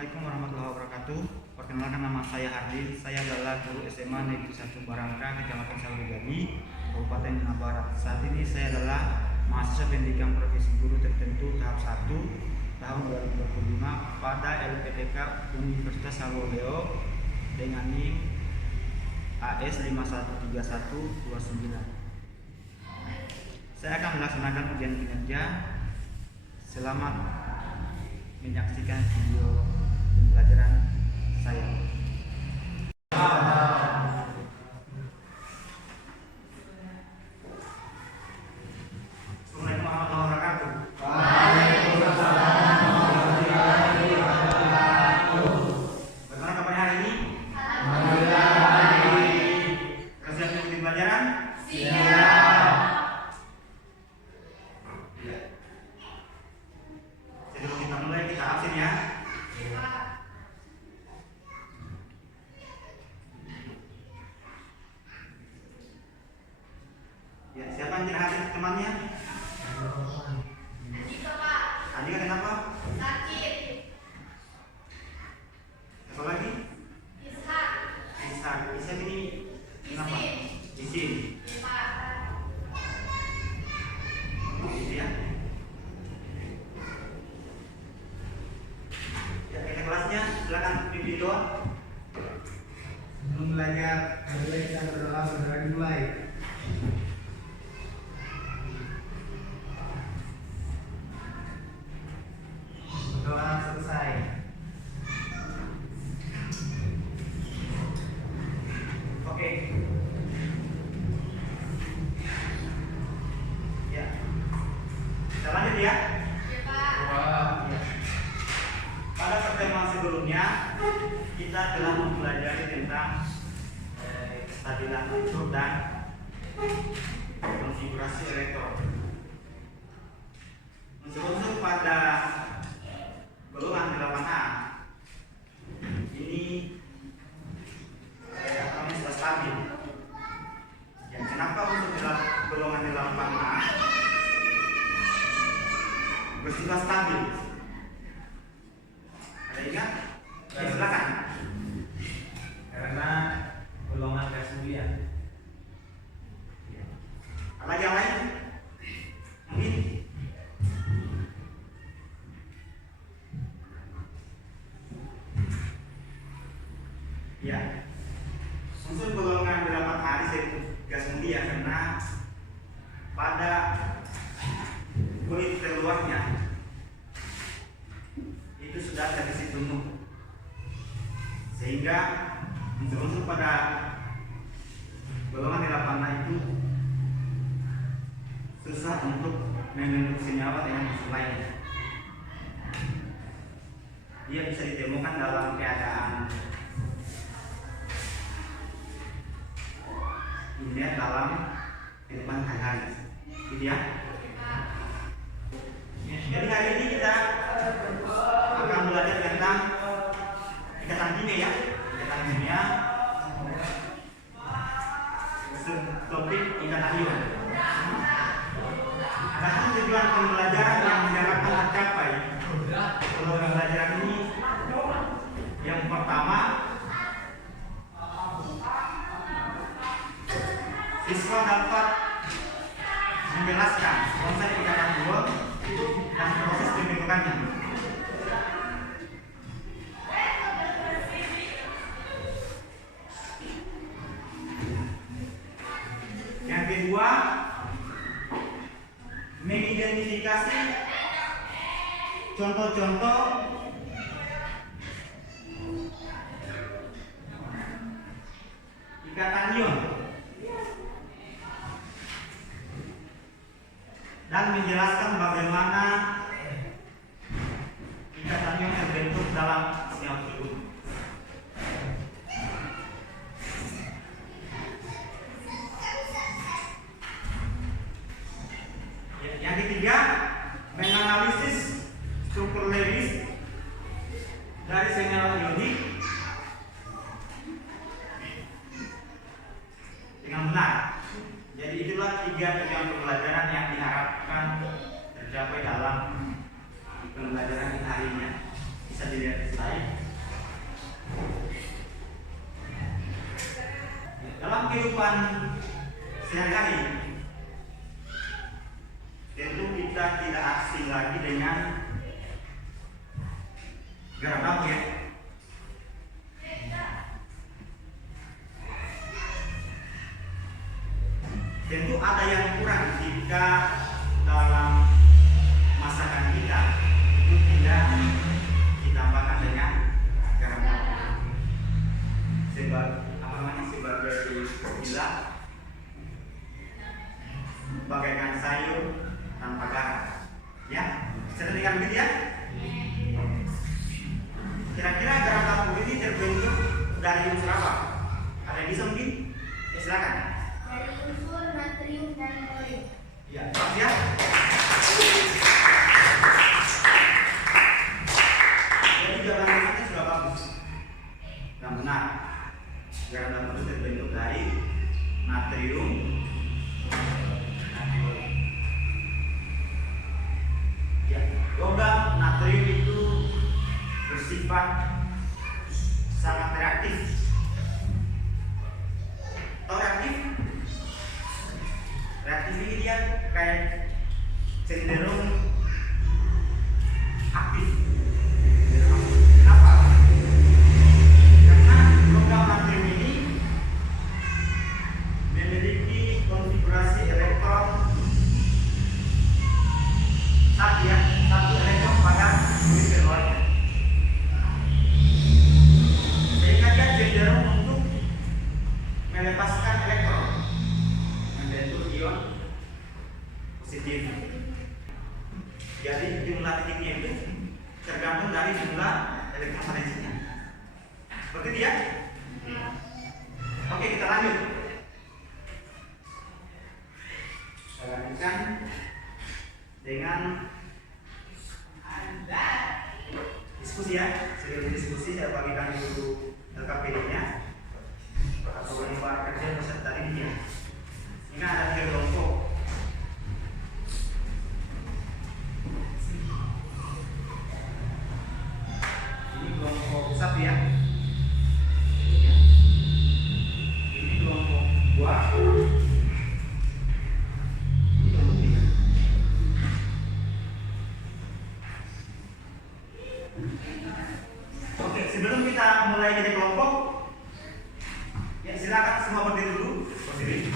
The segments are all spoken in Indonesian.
Assalamualaikum warahmatullahi wabarakatuh. Perkenalkan, nama saya Hardin. Saya adalah guru SMA Negeri 1 Barangka, Kecamatan Salugadi, Kabupaten Bima Barat. Saat ini saya adalah mahasiswa pendidikan profesi guru tertentu tahap 1 tahun 2025 pada LPTK Universitas Saluleo dengan NIM AS 513129. Saya akan melaksanakan ujian kinerja. Selamat menyaksikan video pembelajaran saya. Assalamualaikum warahmatullahi wabarakatuh. Bagaimana kabarnya hari ini? Siap mengikuti pelajaran? Siap. Sebelum kita mulai, kita absen ya. Ya, siapa yang tidak hadir temannya? Andika, Pak. Andika kenapa? Sakit. Apa lagi? Ishak. Ishak ini kenapa? Izin. Pak. Gitu ya. Ya, kita kelasnya silakan pimpin doa. Sebelum belajar, marilah kita berdoa. Segera dimulai. Doa selesai. Oke. Ya. Kita lanjut ya. Ya, Pak. Ya. Pada pertemuan sebelumnya kita telah mempelajari tentang kestabilan unsur dan konfigurasi elektron. Unsur-unsur pada golongan 8A ini elektronik sudah stabil. Ya, kenapa unsur golongan 8A bersifat stabil? Ada ingat? Ya, silakan. Karena golongan gas mulia. Ada yang lain? Mungkin? Ya. Unsur golongan 8A disebut gas mulia karena pada kulit terluarnya itu sudah terisi penuh, sehingga unsur-unsur pada golongan 8A itu susah untuk membentuk senyawa dengan unsur lain. Dia bisa ditemukan dalam keadaan inert dalam kehidupan sehari-hari, gitu ya. Jadi hari ini kita akan belajar tentang ikatan kimia ya, ikatan kimia, topik ikatan ion. Adapun tujuan pembelajaran yang diharapkan tercapai kalau pembelajaran ini yang pertama, siswa dapat menjelaskan konsep ikatan ion dan proses pembentukannya. Yang kedua, mengidentifikasi contoh-contoh ikatan ion dan menjelaskan bagaimana ikatan ion terbentuk dalam sel tersebut. Yang ketiga, menganalisis struktur Lewis dari senyawa ionik dengan benar. Jadi itulah 3 tujuan pembelajaran yang diharapkan tercapai dalam pembelajaran hari ini. Bisa dilihat di slide. kehidupan sehari-hari, tentu kita tidak asing lagi dengan garam dapur ya. Tentu ada yang kurang jika dalam masakan kita itu tidak ditambahkan dengan garam dapur. Sebagai istilah bagaikan sayur tanpa garam. Ya, sudah dengar begitu ya? Kira-kira garam dapur ini terbentuk dari unsur apa? Ada yang bisa mungkin? Ya, silakan. Dari unsur natrium dan klorin. Ya, pas ya. Jadi jawabannya sudah bagus. Yang benar. Garam dapur itu terbentuk dari natrium. Ya, logam natrium itu bersifat sangat reaktif. Tahu reaktif? Reaktif ini dia kayak cenderung aktif. Kenapa? Karena logam natrium ini memiliki konfigurasi elektron satu elektron pada molekul luarnya, sehingga dia cenderung untuk melepaskan elektron membentuk ion positif. Jadi jumlah titiknya itu tergantung dari jumlah elektron valensinya. Seperti itu ya? Oke, kita lanjut. Saya lanjutkan dengan diskusi ya. Sebelum diskusi saya bagikan dulu LKPD-nya atau lembar kerja peserta didiknya. Ini ada 3 kelompok. Ini kelompok 1 ya. Ini kelompok 2. Oke, sebelum kita mulai jadi kelompok, ya silakan semua berdiri dulu. Berdiri.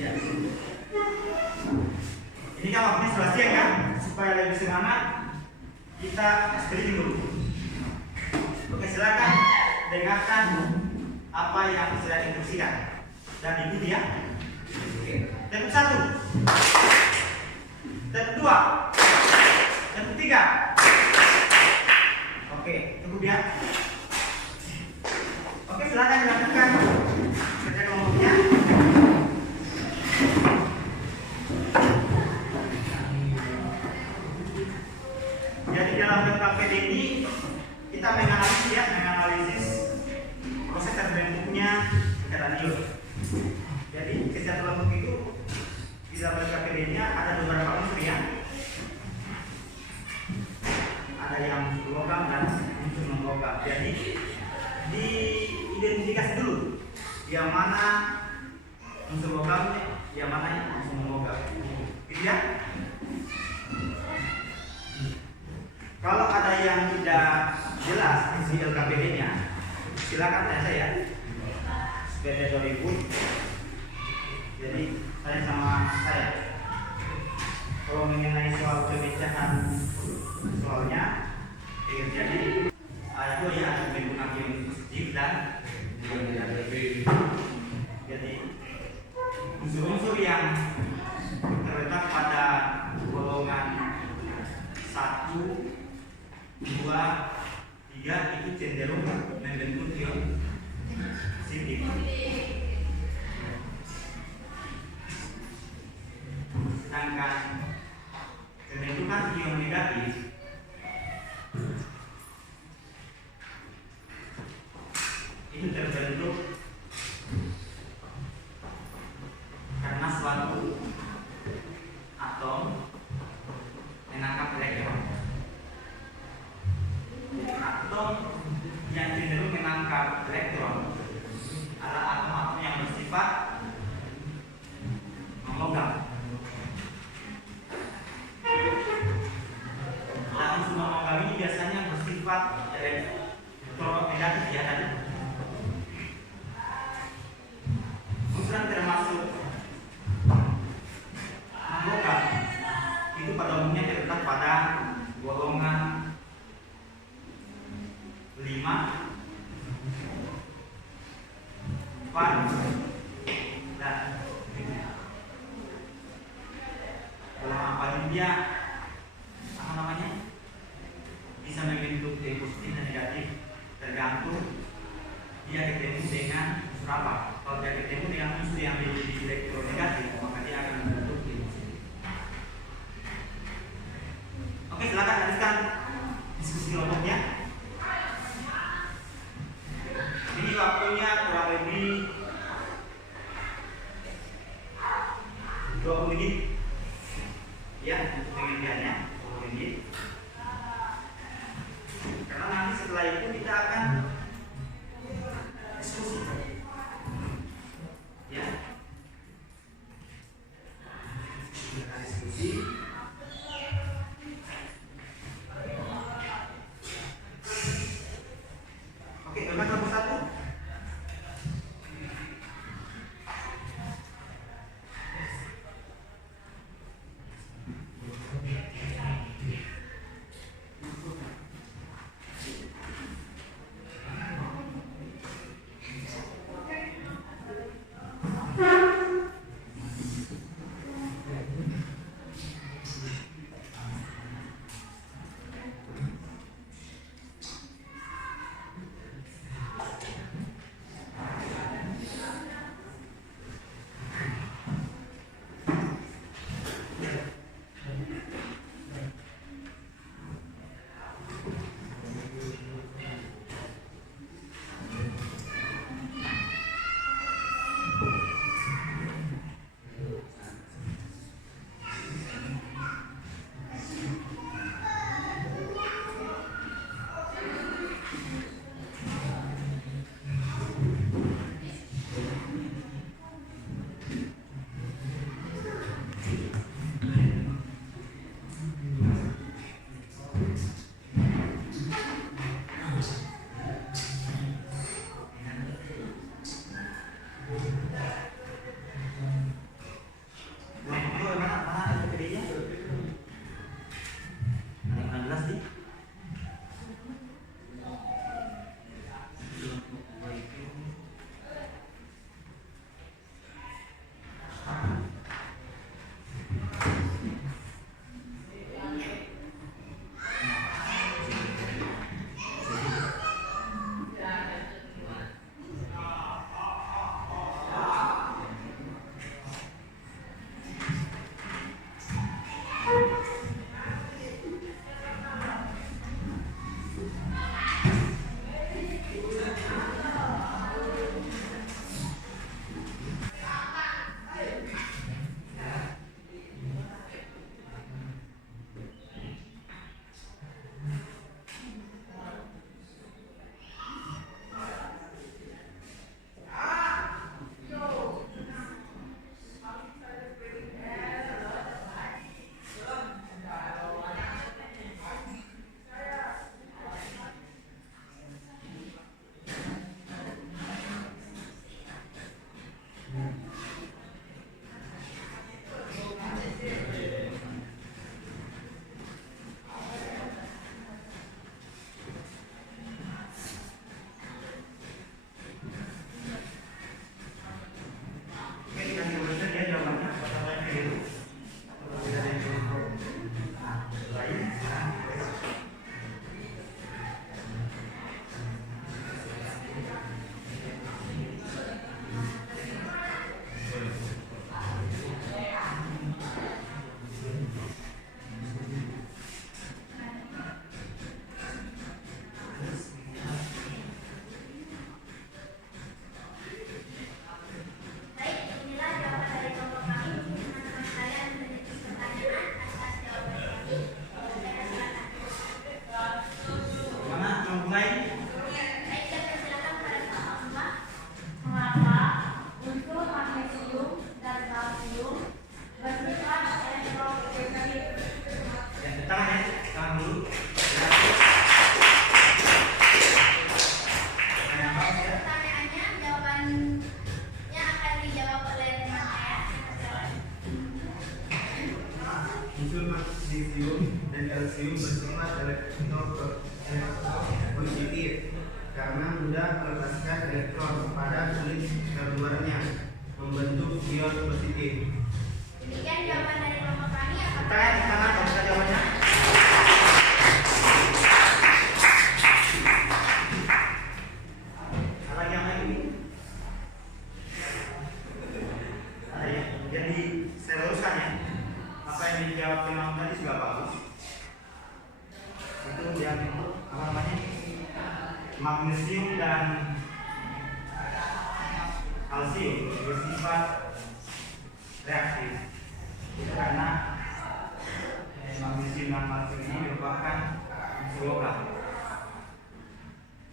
Ya. Ini kan waktunya sudah siang kan? Supaya lebih semangat, kita stretching dulu. Oke, silakan dengarkan apa yang saya instruksikan dan ikuti ya. Step 1, step 2, step 3. Oke, cukup ya. Oke, silakan dilanjutkan kerja kelompoknya. Jadi dalam LKPD ini kita menganalisis proses terbentuknya ikatan ion. Jadi setiap kelompok itu di dalam LKPD-nya ada beberapa unsur ya. Ada yang logam dan unsur non logam. Jadi diidentifikasi dulu yang mana unsur logamnya, yang mana unsur non logam. Gitu ya. Kalau ada yang tidak jelas isi LKPD-nya, silakan tanya saya. Sebagai 2000. Jadi tanya sama saya. Kalau mengenai soal pemecahan soalnya, jadi ada yang menggunakan ion positif dan ion negatif. Jadi unsur-unsur yang terletak pada golongan 1, 2, 3 itu cenderung membentuk ion positif. Sedangkan pembentukan ion negatif itu terbentuk karena suatu atom menangkap elektron. yang di elektronegatif, maka dia akan membentuk di sini. Oke, silakan lanjutkan diskusi kelompoknya. Ini waktunya kurang lebih 20 menit. Ya, untuk pengertiannya 20 menit. Karena nanti setelah itu kita akan diskusi. Ya. Kita akan diskusi. Oke, bagaimana kelompok 1? kalsium bersifat elektropositif karena mudah melepaskan elektron pada kulit terluarnya, membentuk ion positif. Demikian jawaban dari kelompok kami. Tangan kalau bisa jawabannya. Ada yang lain? Jadi saya luruskan ya. Apa yang dijawab teman tadi sudah bagus. Itu yang apa namanya? Magnesium dan kalsium bersifat reaktif. Itu karena magnesium dan kalsium ini merupakan unsur logam.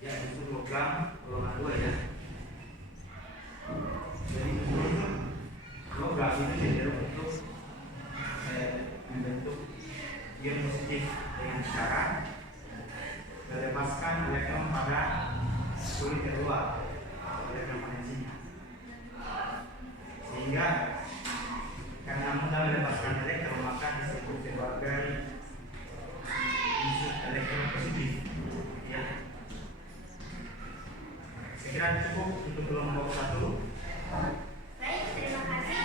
Ya, unsur logam golongan 2 ya. Jadi unsur logam itu cenderung untuk membentuk ion positif dengan cara melepaskan elektron pada kulit kedua atau elektron valensinya, sehingga karena mudah melepaskan elektron maka disebut sebagai unsur elektron positif ya. Sekira cukup untuk kelompok 1. Baik, terima kasih.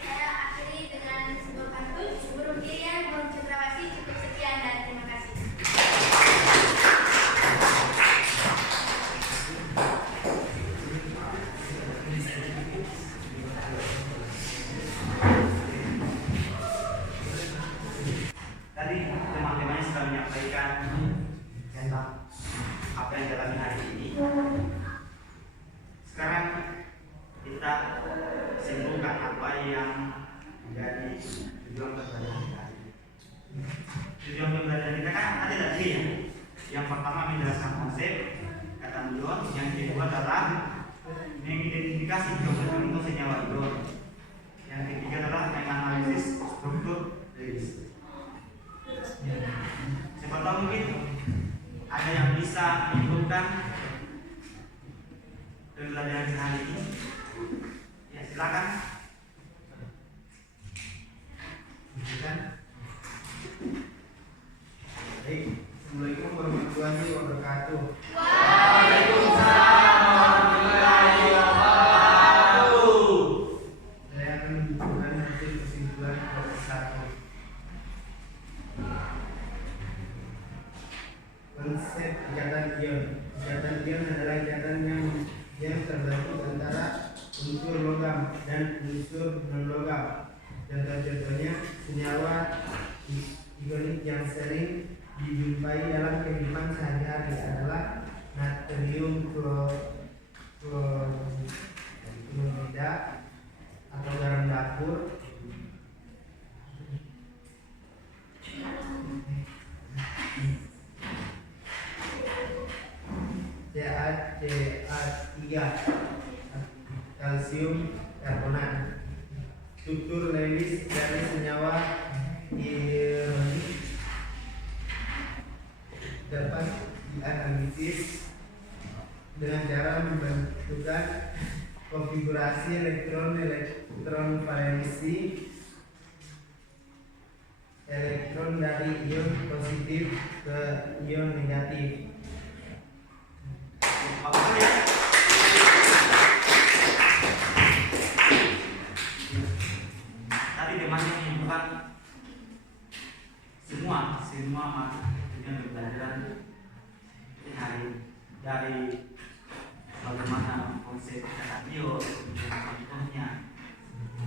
Saya akhiri dengan sebuah pantun. Burung pilihan, burung cendrawasih. Cukup sekian dan terima kasih. Tadi teman-temannya sudah menyampaikan tentang apa yang dialami hari ini. Sekarang kita simpulkan apa yang menjadi tujuan pembelajaran kita. Tujuan pembelajaran kita kan ada tadi ya. Yang pertama menjelaskan konsep kata ion, yang kedua adalah mengidentifikasi komponen senyawa ion. Yang ketiga adalah menganalisis struktur Lewis. Siapa tahu mungkin ada yang bisa menyimpulkan pembelajaran hari ini. Ya, silakan. Baik, Assalamualaikum warahmatullahi wabarakatuh. Saya akan menunjukkan hasil kesimpulan kelompok 1. Konsep ikatan ion. Ikatan ion adalah ikatan yang terbentuk antara unsur logam dan unsur non logam. Contoh-contohnya senyawa ionik yang sering dijumpai dalam kehidupan sehari-hari adalah natrium klorida atau garam dapur, CaCa3, kalsium karbonat. Struktur Lewis dari senyawa ionik dapat dianalisis dengan cara membentukkan konfigurasi elektron valensi elektron dari ion positif ke ion negatif. Bagus ya. Tadi temannya menyimpulkan semua materi pembelajaran hari dari bagaimana konsep kata ion, contohnya,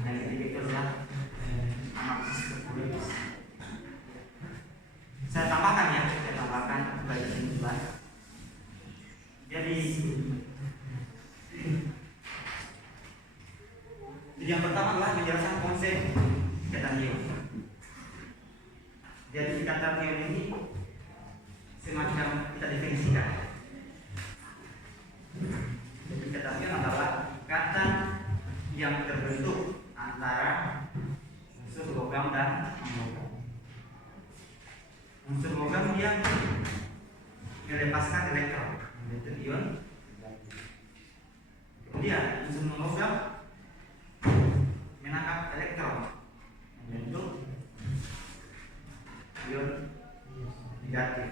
dan itu adalah analisis struktur. Saya tambahkan sebagai kesimpulan. Jadi yang pertama adalah menjelaskan konsep ikatan ion. Jadi ikatan ion ini semacam kita definisikan. Jadi ikatan ion adalah ikatan yang terbentuk antara unsur logam dan non-logam. Unsur logam yang melepaskan elektron membentuk ion. Kemudian unsur non-logam menangkap elektron membentuk ion negatif.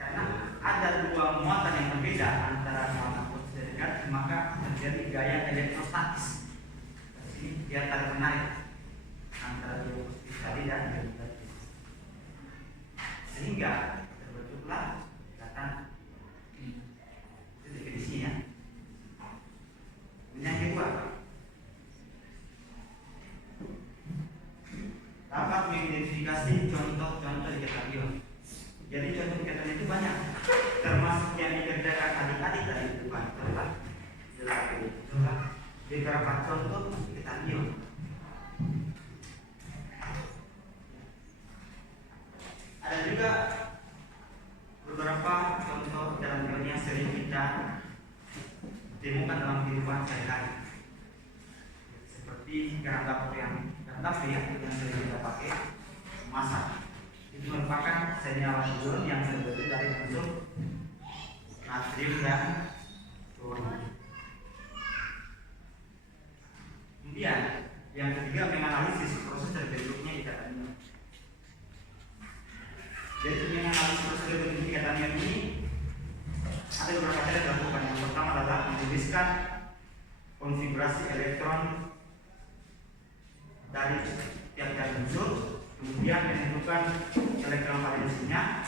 Karena ada dua muatan yang berbeda antara muatan positif dan negatif, maka terjadi gaya elektrostatis. Ini dia tarik menarik antara ion positif tadi dan ion negatif, sehingga terbentuklah ikatan. Itu definisinya. Yang kedua, beberapa contoh kita lihat. Ada juga beberapa contoh dalam dunia yang sering kita temukan dalam kehidupan sehari-hari, seperti garam dapur yang sering kita pakai masak. Itu merupakan senyawa ion yang terdiri dari unsur natrium dan klorin. Kemudian yang ketiga, menganalisis proses terbentuknya ikatan ion. Jadi menganalisis proses terbentuknya ikatan ion ini ada beberapa cara dilakukan. Yang pertama adalah menuliskan konfigurasi elektron dari tiap-tiap unsur, kemudian menentukan elektron valensinya.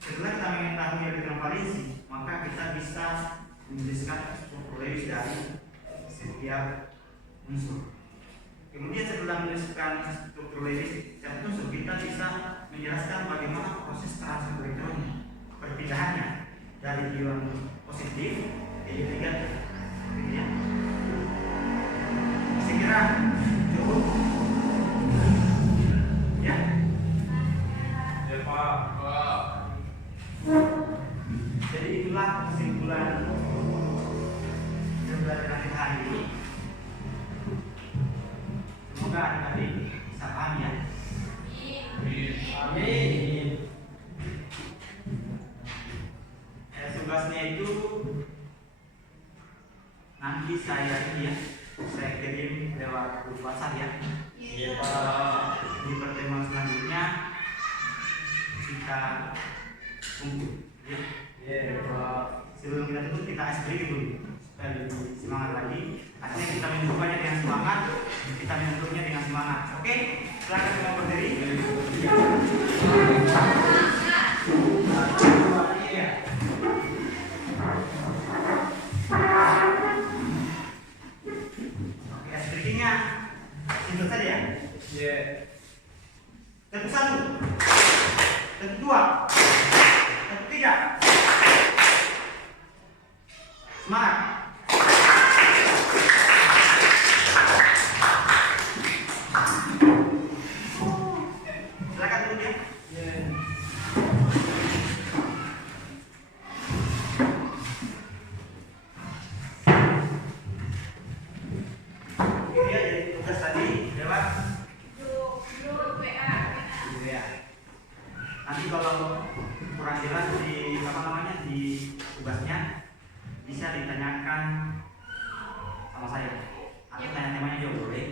Setelah kita mengetahui elektron valensi, maka kita bisa menuliskan struktur Lewis dari setiap unsur. Kemudian setelah menuliskan struktur Lewis setiap unsur, kita bisa menjelaskan bagaimana proses transfer elektronnya, perpindahannya dari ion positif ke ion negatif. Saya kira cukup. Ya. Ya Pak. Jadi itulah kesimpulan pembelajaran kita hari ini. Semoga adik-adik bisa paham ya. Amin. Tugasnya itu nanti saya kirim lewat grup WhatsApp ya. Iya Pak. Di pertemuan selanjutnya kita kumpul ya. Iya Pak. Sebelum kita tutup, kita break dulu supaya lebih semangat lagi. Artinya kita menentukannya dengan semangat, kita menentukannya dengan semangat. Oke, silakan semua berdiri. Oke, breakingnya simpel saja ya. Iya. Tentu satu, tentu dua, tentu tiga. Semangat. Silakan duduk ya. Ini dia jadi tugas tadi lewat WA. Nanti kalau kurang jelas di di tugasnya bisa ditanyakan sama saya atau tanya temanya juga boleh.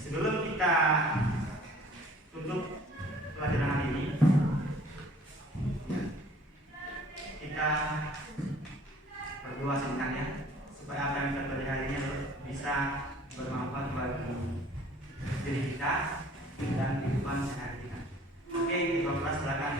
Sebelum kita tutup pelajaran hari ini, kita berdoa sebentar ya, supaya apa yang kita pelajari hari ini bisa bermanfaat bagi diri kita dan kehidupan sehari-hari kita. Oke, Bapak silakan.